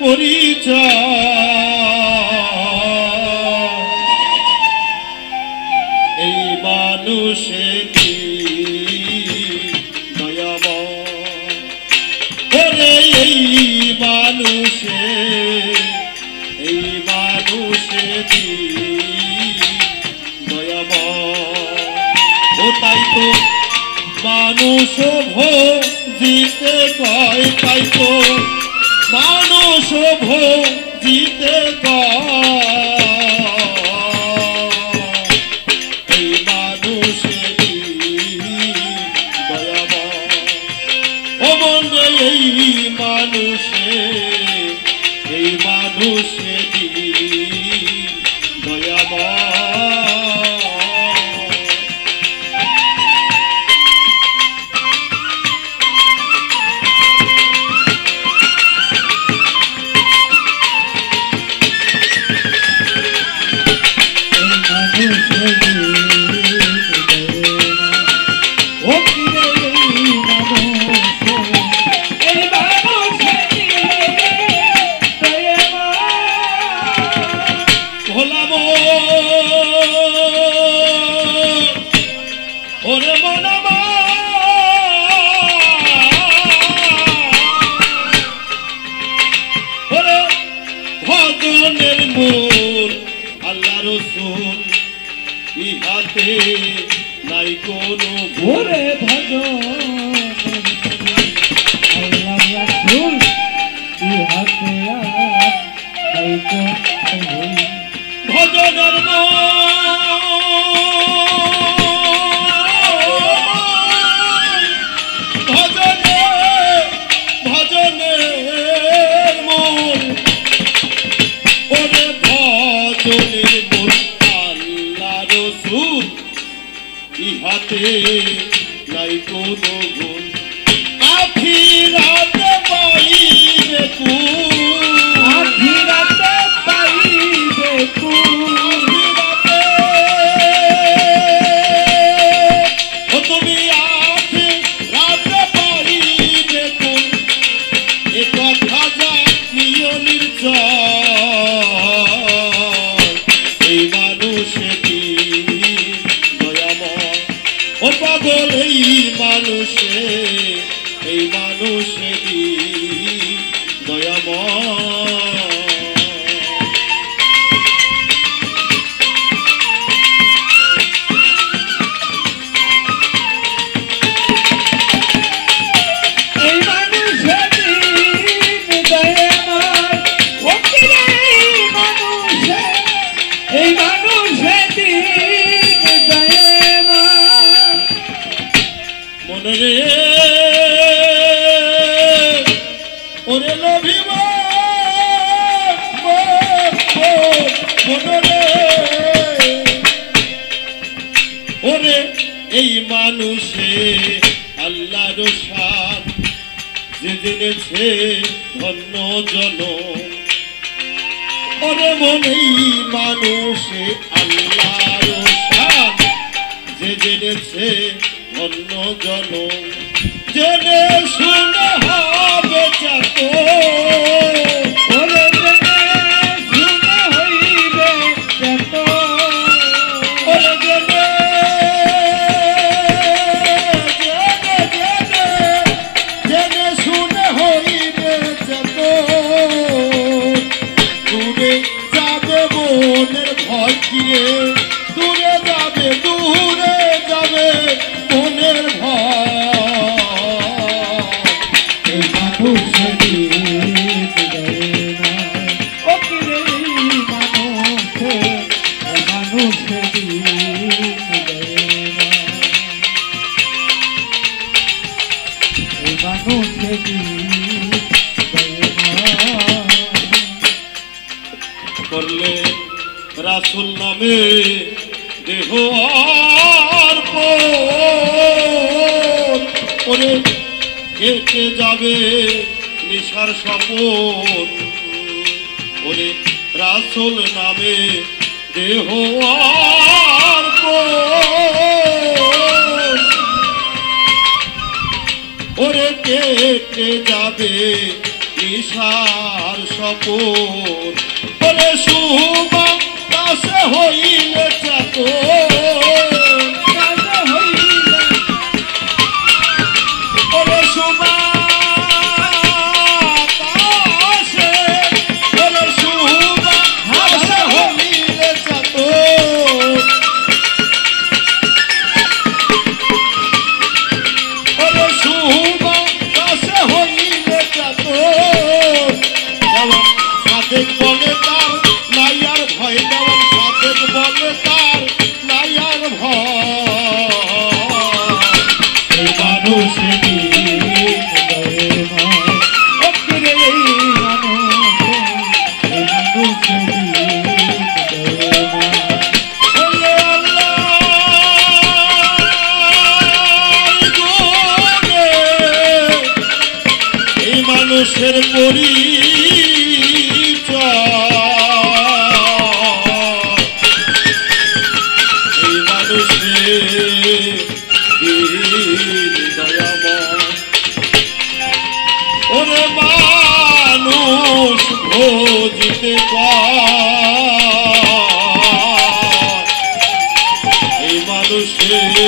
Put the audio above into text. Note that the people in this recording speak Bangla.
পরিচয় এই মানুষের দয়াময় ওরে এই মানুষের দয়াময় ও তাই তো মানুষ ভোজিতে কয় তাই তো মানুষ ভোজিতে এই মানুষেরই দয়াময় ও মনে এই মানুষেরই দয়াময় ভজনের মূল আল্লাহ রসুল ইহাতে নাই কোনো ভোরে ভজন আল্লাহ রাসূল ইহাতে নাই কোনো ভজনের ইহাতে নাই কোনো গুণ আখিরাতে পাইবে কুল আখিরাতে পাইবে কুল ও তুমি আখিরাতে পাইবে কুল এ কথা জানিও নির্জয় এই মানুষেরই ও পাগল এই মানুষেরই দয়াময় এই মানুষেরই দয়াময় ও কিরে এই মানুষেরই মনে রে ওরে লোভিব মনে রে ওরে এই মানুষে আল্লাহর শান যে জেনেছে ধন্য জন ওরে মনে মানুষে আল্লাহর শান যে জেনেছে অন্য জন জেনে শুনে হবে যত ওরে জেনে শুনে হইবে যত ওরে জেনে শুনে হইবে যত দূরে যাবে মনের ভয় কিরে দূরে যাবে মনের ভয় এই মানুষেরই ও কিরে মানুষেরই এই মানুষেরই করলে রাসূল নামে দেহ ওরে কেটে যাবে নিশার শপথ ওরে রাসূল নামে দেহ ওরে কেটে যাবে নিশার সপন বলে সুবাতাসে হইলে চেতন কাজে হইলে ওরে সুবাতাসে ওরে সুবাতাসে হইলে চেতন ওরে সুবাতাসে হইলে চেতন যেমন সাদেক বলে তার নাই আর ভয় যেমন সাদেক বলে তার নাই আর ভয় এই মানুষেরই হৃদয়ের নয় ওকে রে এই মানুষেরই হৃদয়ের নয় ওরে আল্লাহর গুণে এই মানুষের পরিচয় এই মানুষের দয়াময় ওরে মানুষ ভোজিতে পায় এই মানুষের